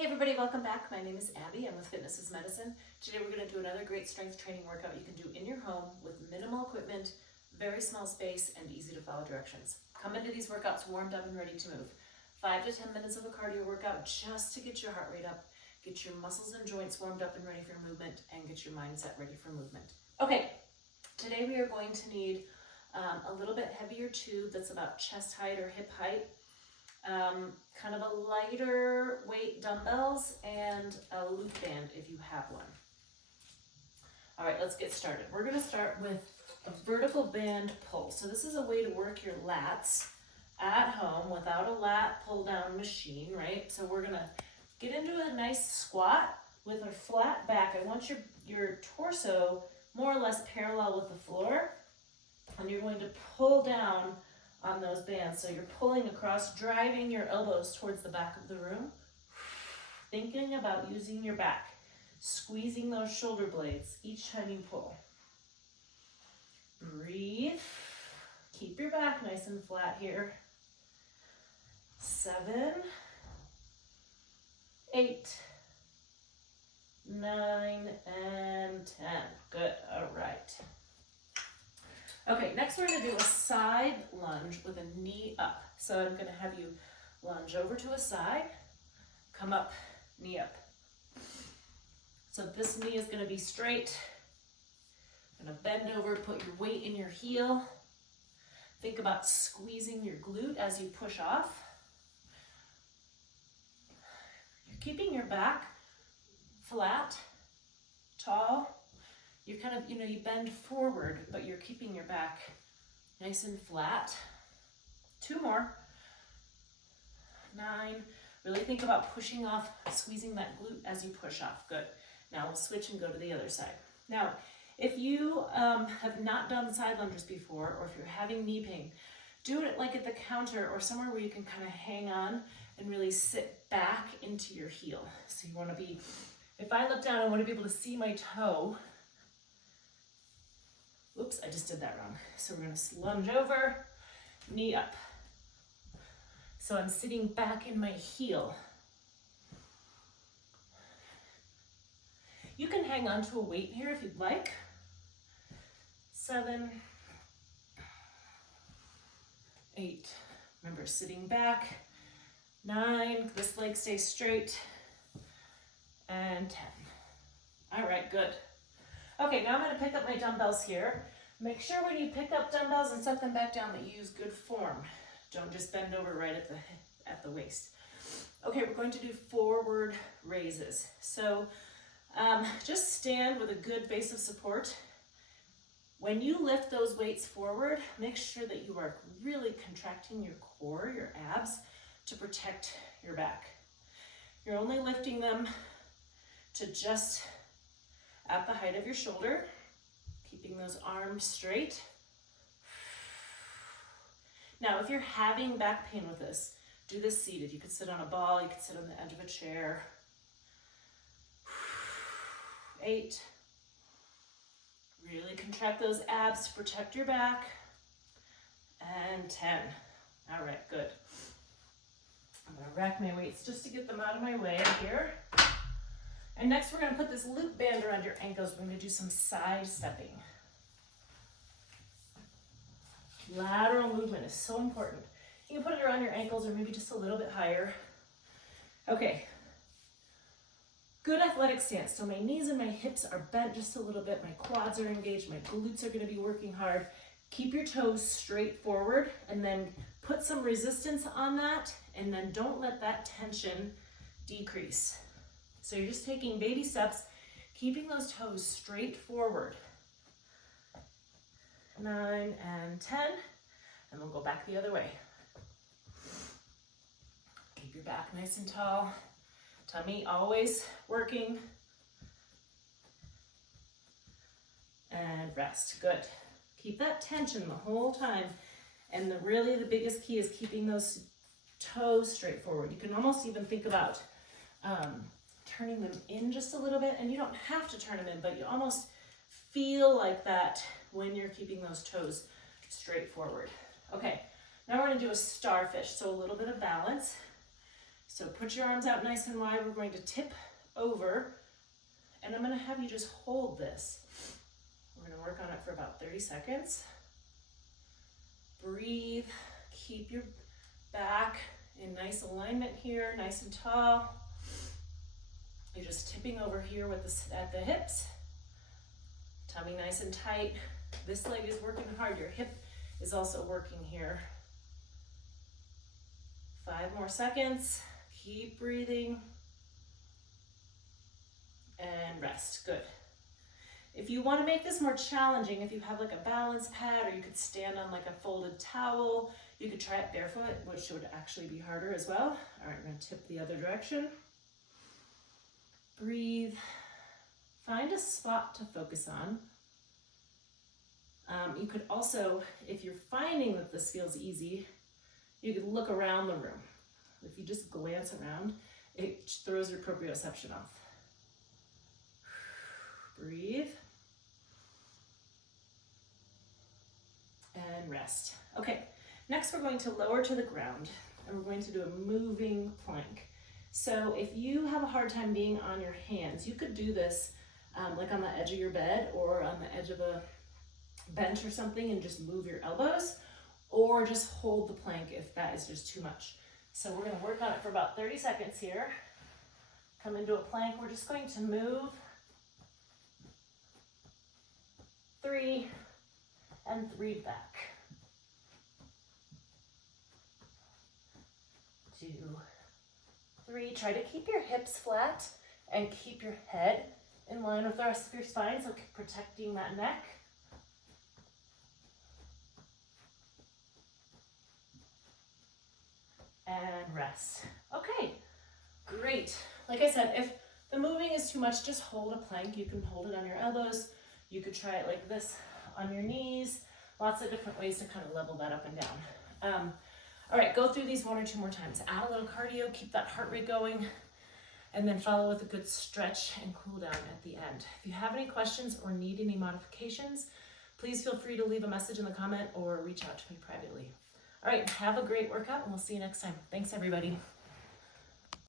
Hey everybody, welcome back. My name is Abby. I'm with Fitness is Medicine. Today we're going to do another great strength training workout you can do in your home with minimal equipment, very small space, and easy to follow directions. Come into these workouts warmed up and ready to move. 5 to 10 minutes of a cardio workout just to get your heart rate up, get your muscles and joints warmed up and ready for movement, and get your mindset ready for movement. Okay, today we are going to need a little bit heavier tube that's about chest height or hip height. Kind of a lighter weight dumbbells and a loop band if you have one. All right, let's get started. We're going to start with a vertical band pull. So this is a way to work your lats at home without a lat pull down machine, right? So we're going to get into a nice squat with our flat back. I want your torso more or less parallel with the floor, and you're going to pull down on those bands. So you're pulling across, driving your elbows towards the back of the room, thinking about using your back, squeezing those shoulder blades each time you pull. Breathe. Keep your back nice and flat here. 7, 8, 9, and 10. Good. All right. Okay, next we're going to do a side lunge with a knee up. So I'm going to have you lunge over to a side, come up, knee up. So this knee is going to be straight. Going to bend over, put your weight in your heel. Think about squeezing your glute as you push off. You're keeping your back flat, tall. You're kind of, you bend forward, but you're keeping your back nice and flat. 2 more. 9. Really think about pushing off, squeezing that glute as you push off. Good. Now we'll switch and go to the other side. Now, if you have not done side lunges before, or if you're having knee pain, do it like at the counter or somewhere where you can kind of hang on and really sit back into your heel. So you want to be, if I look down, I want to be able to see my toe. Oops, I just did that wrong. So we're going to lunge over, knee up. So I'm sitting back in my heel. You can hang on to a weight here if you'd like. 7, 8. Remember, sitting back. 9. This leg stays straight. And 10. All right, good. Okay, now I'm going to pick up my dumbbells here. Make sure when you pick up dumbbells and set them back down that you use good form. Don't just bend over right at the waist. Okay, we're going to do forward raises. So just stand with a good base of support. When you lift those weights forward, make sure that you are really contracting your core, your abs, to protect your back. You're only lifting them to just at the height of your shoulder, keeping those arms straight. Now, if you're having back pain with this, do this seated. You could sit on a ball, you could sit on the edge of a chair. 8. Really contract those abs to protect your back. And 10. All right, good. I'm gonna rack my weights just to get them out of my way here. And next we're going to put this loop band around your ankles. We're going to do some side stepping. Lateral movement is so important. You can put it around your ankles or maybe just a little bit higher. Okay. Good athletic stance. So my knees and my hips are bent just a little bit. My quads are engaged. My glutes are going to be working hard. Keep your toes straight forward and then put some resistance on that, and then don't let that tension decrease. So you're just taking baby steps, keeping those toes straight forward. 9 and 10, and we'll go back the other way. Keep your back nice and tall. Tummy always working. And rest. Good. Keep that tension the whole time. And really the biggest key is keeping those toes straight forward. You can almost even think about turning them in just a little bit, and you don't have to turn them in, but you almost feel like that when you're keeping those toes straight forward. Okay, now we're going to do a starfish, so a little bit of balance. So put your arms out nice and wide. We're going to tip over, and I'm gonna have you just hold this. We're gonna work on it for about 30 seconds. Breathe, keep your back in nice alignment here, nice and tall. You're just tipping over here with at the hips. Tummy nice and tight. This leg is working hard. Your hip is also working here. 5 more seconds. Keep breathing. And rest. Good. If you want to make this more challenging, if you have like a balance pad, or you could stand on like a folded towel, you could try it barefoot, which would actually be harder as well. All right, we're going to tip the other direction. Breathe. Find a spot to focus on. You could also, if you're finding that this feels easy, you could look around the room. If you just glance around, it throws your proprioception off. Breathe. And rest. Okay, next we're going to lower to the ground, and we're going to do a moving plank. So if you have a hard time being on your hands, you could do this like on the edge of your bed or on the edge of a bench or something, and just move your elbows, or just hold the plank if that is just too much. So we're going to work on it for about 30 seconds here. Come into a plank. We're just going to move 3 and 3 back. 2, 3. Try to keep your hips flat and keep your head in line with the rest of your spine, so protecting that neck. And rest. Okay, great. Like I said, if the moving is too much, just hold a plank. You can hold it on your elbows. You could try it like this on your knees. Lots of different ways to kind of level that up and down. All right, go through these 1 or 2 more times. Add a little cardio, keep that heart rate going, and then follow with a good stretch and cool down at the end. If you have any questions or need any modifications, please feel free to leave a message in the comment or reach out to me privately. All right, have a great workout, and we'll see you next time. Thanks, everybody.